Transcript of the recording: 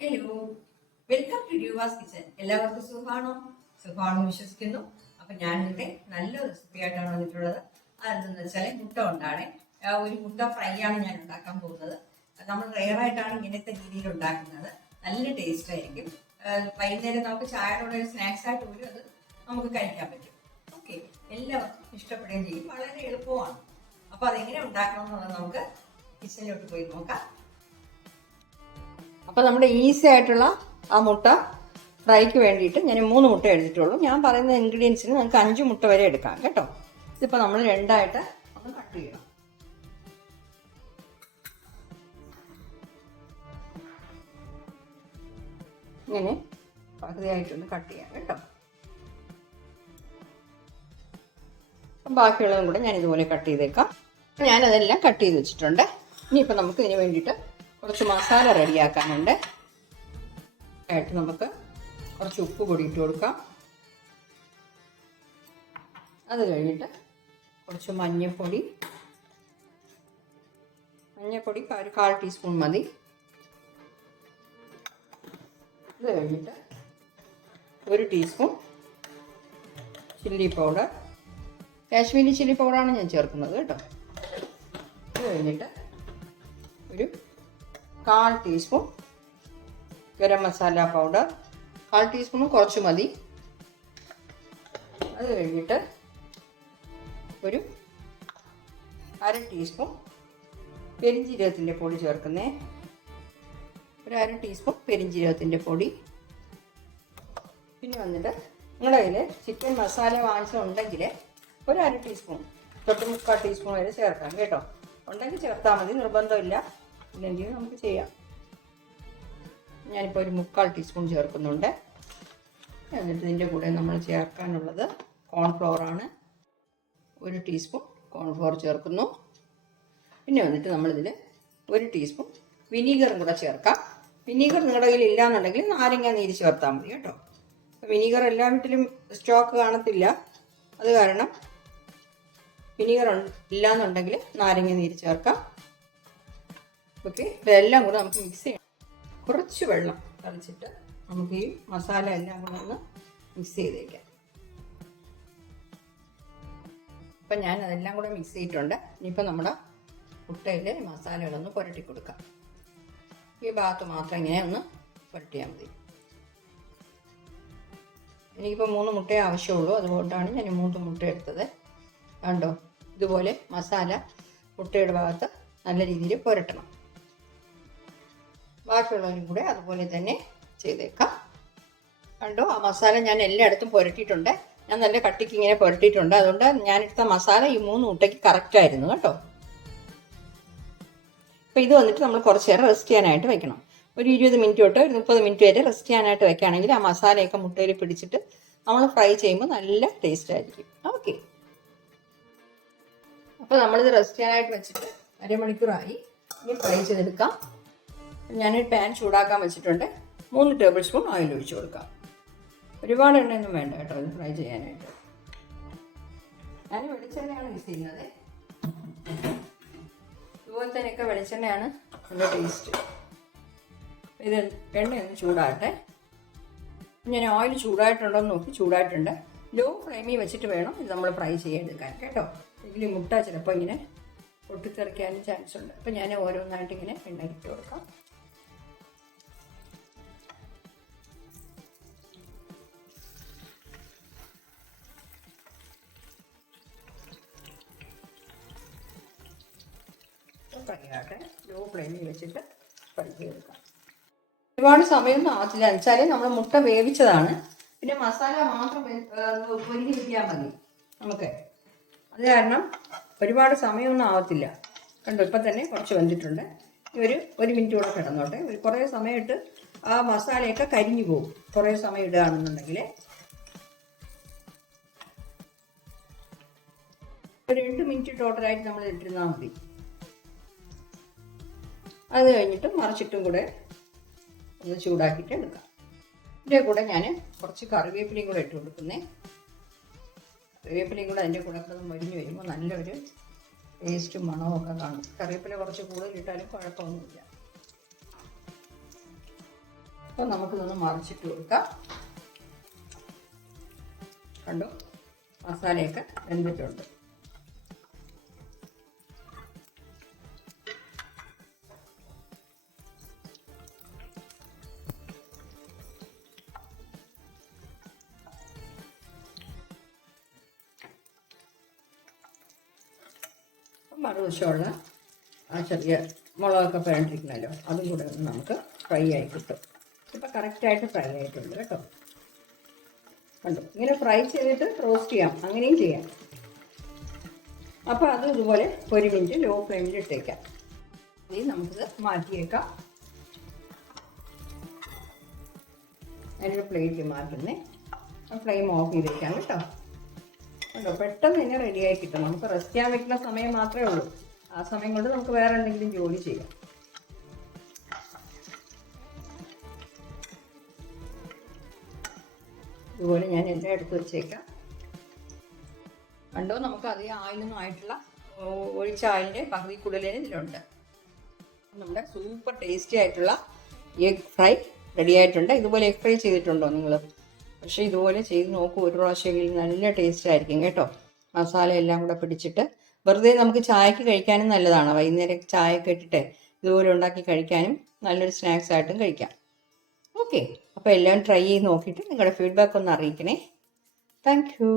Hello, welcome to ഡ്യൂവാസ് kitchen. എല്ലാവർക്കും സുഖമാണെന്ന് വിശ്വസിക്കുന്നു. അപ്പൊ ഞാനിവിടെ നല്ലൊരു റെസിപ്പി ആയിട്ടാണ് വന്നിട്ടുള്ളത്. അതെന്തെന്ന് വെച്ചാൽ മുട്ട കൊണ്ടാണ്. ഒരു മുട്ട ഫ്രൈ ആണ് ഞാൻ ഉണ്ടാക്കാൻ പോകുന്നത്. നമ്മൾ റെയറായിട്ടാണ് ഇങ്ങനത്തെ രീതിയിൽ ഉണ്ടാക്കുന്നത്. നല്ല ടേസ്റ്റ് ആയിരിക്കും. വൈകുന്നേരം നമുക്ക് ചായയുടെ ഒരു സ്നാക്സ് ആയിട്ട് പോലും അത് നമുക്ക് കഴിക്കാൻ പറ്റും. ഓക്കെ, എല്ലാവർക്കും ഇഷ്ടപ്പെടുകയും ചെയ്യും. വളരെ എളുപ്പമാണ്. അപ്പൊ അതെങ്ങനെ ഉണ്ടാക്കണം എന്നുള്ളത് നമുക്ക് കിച്ചണിലോട്ട് പോയി നോക്കാം. അപ്പോൾ നമ്മുടെ ഈസി ആയിട്ടുള്ള ആ മുട്ട ഫ്രൈക്ക് വേണ്ടിയിട്ട് ഞാൻ 3 മുട്ട എടുത്തിട്ടുള്ളൂ. ഞാൻ പറയുന്ന ഇൻഗ്രീഡിയൻസിന് നമുക്ക് 5 മുട്ട വരെ എടുക്കാം കേട്ടോ. ഇതിപ്പോൾ നമ്മൾ രണ്ടായിട്ട് ഒന്ന് കട്ട് ചെയ്യണം. ഇങ്ങനെ പകുതിയായിട്ടൊന്ന് കട്ട് ചെയ്യാം കേട്ടോ. ബാക്കിയുള്ളതും കൂടെ ഞാൻ ഇതുപോലെ കട്ട് ചെയ്തേക്കാം. ഞാനതെല്ലാം കട്ട് ചെയ്ത് വെച്ചിട്ടുണ്ട്. ഇനിയിപ്പോൾ നമുക്ക് ഇതിന് വേണ്ടിയിട്ട് കുറച്ച് മസാല റെഡിയാക്കാനുണ്ട്. ആയിട്ട് നമുക്ക് കുറച്ച് ഉപ്പ് പൊടി ഇട്ട് കൊടുക്കാം. അത് കഴിഞ്ഞിട്ട് കുറച്ച് മഞ്ഞൾപ്പൊടി ഒരു 1/4 ടീസ്പൂൺ മതി. ഇത് കഴിഞ്ഞിട്ട് 1 teaspoon chilli powder, Kashmiri chilli പൗഡറാണ് ഞാൻ ചേർക്കുന്നത് കേട്ടോ. ഇത് കഴിഞ്ഞിട്ട് ഒരു 1/4 teaspoon garam masala powder, 1/4 teaspoon കുറച്ച് മതി. അത് കഴിഞ്ഞിട്ട് ഒരു 1/2 ടീസ്പൂൺ പെരിഞ്ജീരകത്തിൻ്റെ പൊടി ചേർക്കുന്നേ. ഒരു 1/2 ടീസ്പൂൺ പെരിഞ്ജീരകത്തിൻ്റെ പൊടി. പിന്നെ വന്നിട്ട് നിങ്ങളുടെ കയ്യിൽ ചിക്കൻ മസാല വാങ്ങിച്ചുണ്ടെങ്കിൽ ഒരു 1/2 ടീസ്പൂൺ തൊട്ട് 3/4 ടീസ്പൂൺ വരെ ചേർക്കാം കേട്ടോ. ഉണ്ടെങ്കിൽ ചേർത്താൽ മതി, നിർബന്ധമില്ല. ഇല്ലെങ്കിൽ നമുക്ക് ചെയ്യാം. ഞാനിപ്പോൾ ഒരു 3/4 ടീസ്പൂൺ ചേർക്കുന്നുണ്ട്. എന്നിട്ട് ഇതിൻ്റെ കൂടെ നമ്മൾ ചേർക്കാനുള്ളത് കോൺഫ്ലോറാണ്. 1 ടീസ്പൂൺ കോൺഫ്ലോർ ചേർക്കുന്നു. പിന്നെ വന്നിട്ട് നമ്മളിതിൽ 1 ടീസ്പൂൺ വിനീഗറും കൂടെ ചേർക്കാം. വിനീഗർ നിങ്ങളുടെ കയ്യിൽ ഇല്ലയെന്നുണ്ടെങ്കിൽ നാരങ്ങ നീര് ചേർത്താൽ മതി കേട്ടോ. വിനീഗർ എല്ലാ വീട്ടിലും സ്റ്റോക്ക് കാണത്തില്ല. അത് കാരണം വിനീഗർ ഇല്ലയെന്നുണ്ടെങ്കിൽ നാരങ്ങ നീര് ചേർക്കാം. ഓക്കെ, ഇതെല്ലാം കൂടെ നമുക്ക് മിക്സ് ചെയ്യണം. കുറച്ച് വെള്ളം തളിച്ചിട്ട് നമുക്ക് ഈ മസാല എല്ലാം കൂടെ ഒന്ന് മിക്സ് ചെയ്തേക്കാം. അപ്പം ഞാൻ അതെല്ലാം കൂടെ മിക്സ് ചെയ്തിട്ടുണ്ട്. ഇനിയിപ്പോൾ നമ്മുടെ മുട്ടയിൽ മസാലകളൊന്ന് പുരട്ടി കൊടുക്കാം. ഈ ഭാഗത്ത് മാത്രം ഇങ്ങനെ ഒന്ന് പുരട്ടിയാൽ മതി. എനിക്കിപ്പോൾ 3 മുട്ടയെ ആവശ്യമുള്ളൂ. അതുകൊണ്ടാണ് ഞാൻ 3 മുട്ട എടുത്തത്. കണ്ടോ, ഇതുപോലെ മസാല മുട്ടയുടെ ഭാഗത്ത് നല്ല രീതിയിൽ പുരട്ടണം. ബാക്കിയുള്ളവരും കൂടെ അതുപോലെ തന്നെ ചെയ്തേക്കാം. കണ്ടോ, ആ മസാല ഞാൻ എല്ലായിടത്തും പുരട്ടിയിട്ടുണ്ട്. ഞാൻ നല്ല കട്ടിക്ക് ഇങ്ങനെ പുരട്ടിയിട്ടുണ്ട്. അതുകൊണ്ട് ഞാനെടുത്ത മസാല ഈ 3 മുട്ടയ്ക്ക് കറക്റ്റായിരുന്നു കേട്ടോ. അപ്പോൾ ഇത് വന്നിട്ട് നമ്മൾ കുറച്ച് നേരം റെസ്റ്റ് ചെയ്യാനായിട്ട് വെക്കണം. ഒരു 20 മിനിറ്റ് തൊട്ട് ഒരു 30 മിനിറ്റ് വരെ റെസ്റ്റ് ചെയ്യാനായിട്ട് വെക്കുകയാണെങ്കിൽ ആ മസാലയൊക്കെ മുട്ടയിൽ പിടിച്ചിട്ട് നമ്മൾ ഫ്രൈ ചെയ്യുമ്പോൾ നല്ല ടേസ്റ്റ് ആയിരിക്കും. ഓക്കെ, അപ്പോൾ നമ്മളിത് റെസ്റ്റ് ചെയ്യാനായിട്ട് വെച്ചിട്ട് അരമണിക്കൂറായി. ഇനി ഫ്രൈ ചെയ്തെടുക്കാം. ഞാനൊരു പാൻ ചൂടാക്കാൻ വെച്ചിട്ടുണ്ട്. 3 ടേബിൾ സ്പൂൺ ഓയിൽ ഒഴിച്ചു കൊടുക്കാം. ഒരുപാട് എണ്ണയൊന്നും വേണ്ട കേട്ടോ ഇത് ഫ്രൈ ചെയ്യാനായിട്ട്. ഞാൻ വെളിച്ചെണ്ണയാണ് യൂസ് ചെയ്യുന്നത്. ഇതുപോലെ തന്നെയൊക്കെ വെളിച്ചെണ്ണയാണ് നല്ല ടേസ്റ്റ്. ഇത് എണ്ണയൊന്ന് ചൂടാകട്ടെ. ഞാൻ ഓയിൽ ചൂടായിട്ടുണ്ടോ എന്ന് നോക്കി. ചൂടായിട്ടുണ്ട്. ലോ ഫ്ലെയിമിൽ വെച്ചിട്ട് വേണം ഇത് നമ്മൾ ഫ്രൈ ചെയ്തെടുക്കാൻ കേട്ടോ. ഇതിൽ മുട്ട ചിലപ്പോൾ ഇങ്ങനെ പൊട്ടിത്തെറിക്കാനും ചാൻസ് ഉണ്ട്. അപ്പം ഞാൻ ഓരോന്നായിട്ട് ഇങ്ങനെ എണ്ണ ഇട്ട് കൊടുക്കാം. ഫ്രൈ ആകട്ടെ. ലോ ഫ്ലെയിമിൽ വെച്ചിട്ട് ഫ്രൈ ചെയ്തെടുക്കാം. ഒരുപാട് സമയമൊന്നും ആകത്തില്ല. എന്ന് വെച്ചാൽ നമ്മൾ മുട്ട വേവിച്ചതാണ്. പിന്നെ മസാല മാത്രം പൊരിഞ്ഞ് കിട്ടിയാൽ മതി നമുക്ക്. അത് കാരണം ഒരുപാട് സമയമൊന്നും ആവത്തില്ല. കണ്ടോ, ഇപ്പം തന്നെ കുറച്ച് വെന്തിട്ടുണ്ട്. ഒരു മിനിറ്റ് കൂടെ കിടന്നോട്ടെ. കുറേ സമയം ഇട്ട് ആ മസാലയൊക്കെ കരിഞ്ഞു പോകും കുറേ സമയം ഇടുകയാണെന്നുണ്ടെങ്കിൽ. ഒരു 2 മിനിറ്റ് ടോട്ടലായിട്ട് നമ്മൾ ഇട്ടിരുന്നാൽ മതി. അത് കഴിഞ്ഞിട്ട് മറിച്ചിട്ടും കൂടെ ഒന്ന് ചൂടാക്കിയിട്ട് എടുക്കാം. ഇതിൻ്റെ കൂടെ ഞാൻ കുറച്ച് കറിവേപ്പിലയും കൂടെ ഇട്ട് കൊടുക്കുന്നേ. കറിവേപ്പിലയും കൂടെ അതിൻ്റെ കൂടെ മരിഞ്ഞ് വരുമ്പോൾ നല്ലൊരു ടേസ്റ്റും മണവും ഒക്കെ കാണും. കറിവേപ്പില കുറച്ച് കൂടുതൽ ഇട്ടാലും കുഴപ്പമൊന്നുമില്ല. അപ്പോൾ നമുക്കിതൊന്ന് മറിച്ചിട്ട് കൊടുക്കാം. കണ്ടോ, മസാലയൊക്കെ വെന്തിട്ടുണ്ട്. മറുവശമുള്ള ആ ചെറിയ മുളകൊക്കെ പിഴണ്ടിരിക്കണമല്ലോ, അതും കൂടെ ഒന്ന് നമുക്ക് ഫ്രൈ ആയി കിട്ടും. ഇപ്പം കറക്റ്റായിട്ട് ഫ്രൈ ആയിട്ടുണ്ട് കേട്ടോ. കണ്ടോ, ഇങ്ങനെ ഫ്രൈ ചെയ്തിട്ട് റോസ്റ്റ് ചെയ്യാം, അങ്ങനെയും ചെയ്യാം. അപ്പോൾ അതും ഇതുപോലെ 1 മിനിറ്റ് ലോ ഫ്ലെയിമിൽ ഇട്ടേക്കാം. ഇനി നമുക്കിത് മാറ്റിയേക്കാം. അതിൻ്റെ പ്ലേറ്റിൽ മാറ്റുന്നേ, ഫ്ലെയിം ഓഫ് ചെയ്തേക്കാം കേട്ടോ. കണ്ടോ, പെട്ടെന്ന് തന്നെ റെഡിയായി കിട്ടും. നമുക്ക് റെസ്റ്റ് ചെയ്യാൻ വെക്കുന്ന സമയം മാത്രമേ ഉള്ളൂ. ആ സമയം കൊണ്ട് നമുക്ക് വേറെ എന്തെങ്കിലും ജോലി ചെയ്യാം. ഇതുപോലെ ഞാൻ എല്ലാം എടുത്ത് വെച്ചേക്കാം. കണ്ടോ, നമുക്ക് അധികം ആയിലൊന്നും ആയിട്ടുള്ള ഒഴിച്ച ആയിലിൻ്റെ പകുതി കൂടുതലേ ഇതിലുണ്ട്. നമ്മുടെ സൂപ്പർ ടേസ്റ്റി ആയിട്ടുള്ള എഗ് ഫ്രൈ റെഡി ആയിട്ടുണ്ട്. ഇതുപോലെ എഗ് ഫ്രൈ ചെയ്തിട്ടുണ്ടോ നിങ്ങൾ? പക്ഷേ ഇതുപോലെ ചെയ്ത് നോക്കൂ, ഒരു പ്രാവശ്യമെങ്കിലും നല്ല ടേസ്റ്റ് ആയിരിക്കും കേട്ടോ. മസാല എല്ലാം കൂടെ പിടിച്ചിട്ട് വെറുതെ നമുക്ക് ചായക്ക് കഴിക്കാനും നല്ലതാണ്. വൈകുന്നേരം ചായയൊക്കെ ഇട്ടിട്ട് ഇതുപോലെ ഉണ്ടാക്കി കഴിക്കാനും നല്ലൊരു സ്നാക്സ് ആയിട്ടും കഴിക്കാം. ഓക്കെ, അപ്പോൾ എല്ലാം ട്രൈ ചെയ്ത് നോക്കിയിട്ട് നിങ്ങളുടെ ഫീഡ്ബാക്ക് ഒന്ന് അറിയിക്കണേ. Thank you.